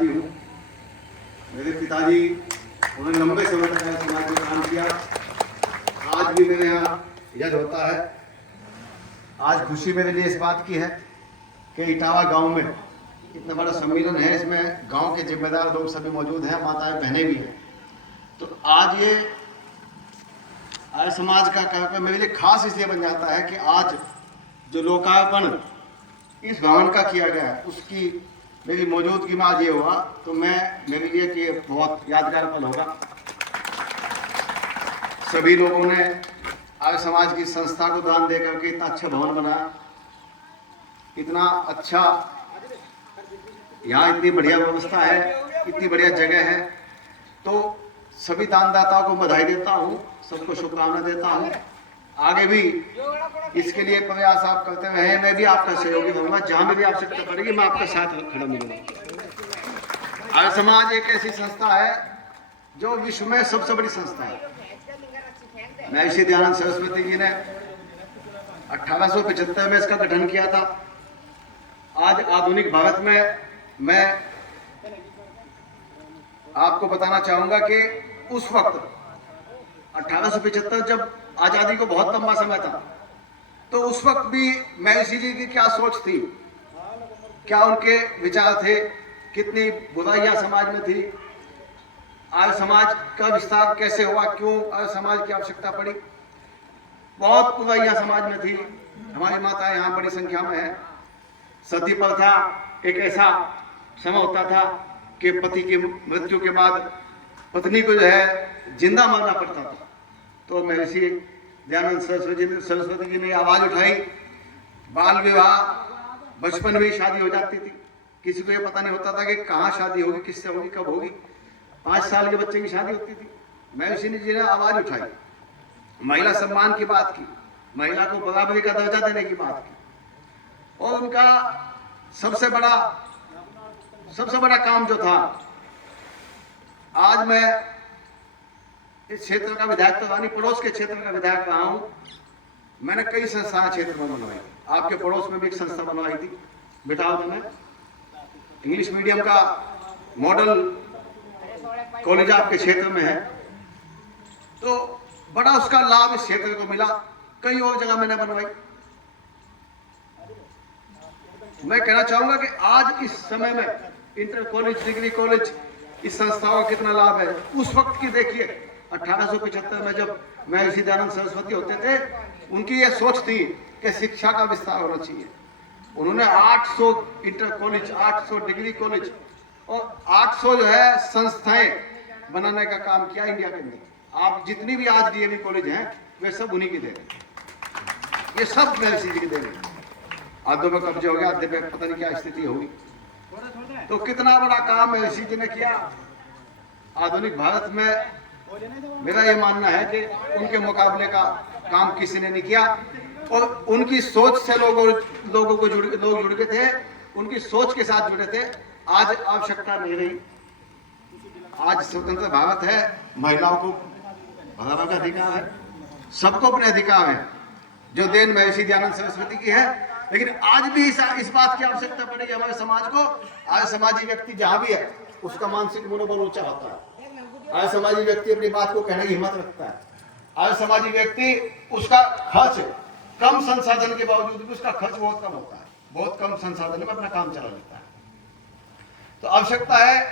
आदि हूँ। मेरे पिताजी उन्होंने लंबे समय तक समाज में काम किया। आज भी मेरे यहाँ यज्ञ होता है। आज खुशी मेरे लिए इस बात की है कि इटावा गांव में इतना बड़ा सम्मेलन है, इसमें गांव के जिम्मेदार लोग सभी मौजूद हैं, माताएं बहनें भी हैं। तो आज ये आर्य समाज का कार्यक्रम मेरे लिए खास इसलिए बन जाता है कि आज जो लोकार्पण इस भवन का किया गया है उसकी मेरी मौजूदगी में आज ये हुआ, तो मेरे लिए कि बहुत यादगार पल होगा। सभी लोगों ने आर्य समाज की संस्था को दान दे करके इतना अच्छा भवन बनाया, इतना अच्छा यहाँ इतनी बढ़िया व्यवस्था है, इतनी बढ़िया जगह है। तो सभी दानदाताओं को बधाई देता हूँ, सबको शुभकामना देता हूँ। आगे भी इसके लिए प्रयास आप करते हुए हैं, मैं भी आपका सहयोगी रहूंगा। जहाँ भी आवश्यकता पड़ेगी मैं आपका साथ खड़ा मिलूंगा। आर्य समाज एक ऐसी संस्था है जो विश्व में सबसे बड़ी संस्था है। महर्षि दयानंद सरस्वती जी ने 1875 में इसका गठन किया था। आज आधुनिक भारत में मैं आपको बताना चाहूंगा कि उस वक्त 1875 जब आजादी को बहुत लंबा समय था, तो उस वक्त भी महर्षि जी की क्या सोच थी, क्या उनके विचार थे, कितनी बुराइयां समाज में थी, आर्य समाज का विस्तार कैसे हुआ, क्यों आर्य समाज की आवश्यकता पड़ी। बहुत बुराइयां समाज में थी। हमारी माताएं यहाँ बड़ी संख्या में है। सती प्रथा एक ऐसा समय होता था कि पति की मृत्यु के बाद पत्नी को जो है जिंदा मारना पड़ता था। तो महर्षि दयानंद सरस्वती जी ने आवाज उठाई, बाल विवाह, बचपन में ही शादी हो जाती थी। किसी को ये पता नहीं होता था कि कहाँ शादी होगी, किससे होगी, कब होगी। 5 साल के बच्चे की शादी होती थी। महर्षि जी ने आवाज उठाई, महिला सम्मान की बात की, महिला को बराबरी का दर्जा देने की बात की। और उनका सबसे बड़ा काम जो था, आज मैं इस क्षेत्र का विधायक तो नहीं, पड़ोस के क्षेत्र का विधायक रहा हूं। मैंने कई संस्थाएं क्षेत्र में बनवाई। आपके पड़ोस में भी एक संस्था बनवाई थी बिटावा में, इंग्लिश मीडियम का मॉडल कॉलेज आपके क्षेत्र में है। तो बड़ा उसका लाभ इस क्षेत्र को मिला। कई और जगह मैंने बनवाई। मैं कहना चाहूंगा कि आज इस समय में इंटर कॉलेज, डिग्री कॉलेज, इस संस्थाओं का कितना लाभ है। उस वक्त की देखिए, 1875 में जब महर्षि दयानंद सरस्वती होते थे, उनकी यह सोच थी कि शिक्षा का विस्तार होना चाहिए। उन्होंने 800 इंटर कॉलेज, 800 डिग्री कॉलेज और 800 जो है संस्थाएं बनाने का काम किया इंडिया के अंदर। आप जितनी भी आज डीएवी कॉलेज हैं वे सब उन्हीं की देन है। ये सब महर्षि जी की देन है। आधों में कब्जे हो गया, आधे में पता नहीं क्या स्थिति होगी। तो कितना बड़ा काम महर्षि जी ने किया। आधुनिक भारत में मेरा ये मानना है कि उनके मुकाबले का काम किसी ने नहीं किया। और उनकी सोच से लोगों को जुड़ गए थे, उनकी सोच के साथ जुड़े थे। आज आवश्यकता नहीं रही। आज स्वतंत्र भारत है, महिलाओं को बराबर का अधिकार है, सबको अपने अधिकार है, जो देन महर्षि दयानंद सरस्वती की है। लेकिन आज भी इस बात की आवश्यकता पड़ेगी हमारे समाज को। आज समाजी व्यक्ति जहां भी है उसका मानसिक मनोबल ऊंचा होता है। आज समाजी व्यक्ति अपनी बात को कहने की हिम्मत रखता है। आज समाजी व्यक्ति उसका खर्च कम संसाधन के बावजूद भी उसका खर्च बहुत कम होता है, बहुत कम संसाधन में अपना काम चला लेता है। तो आवश्यकता है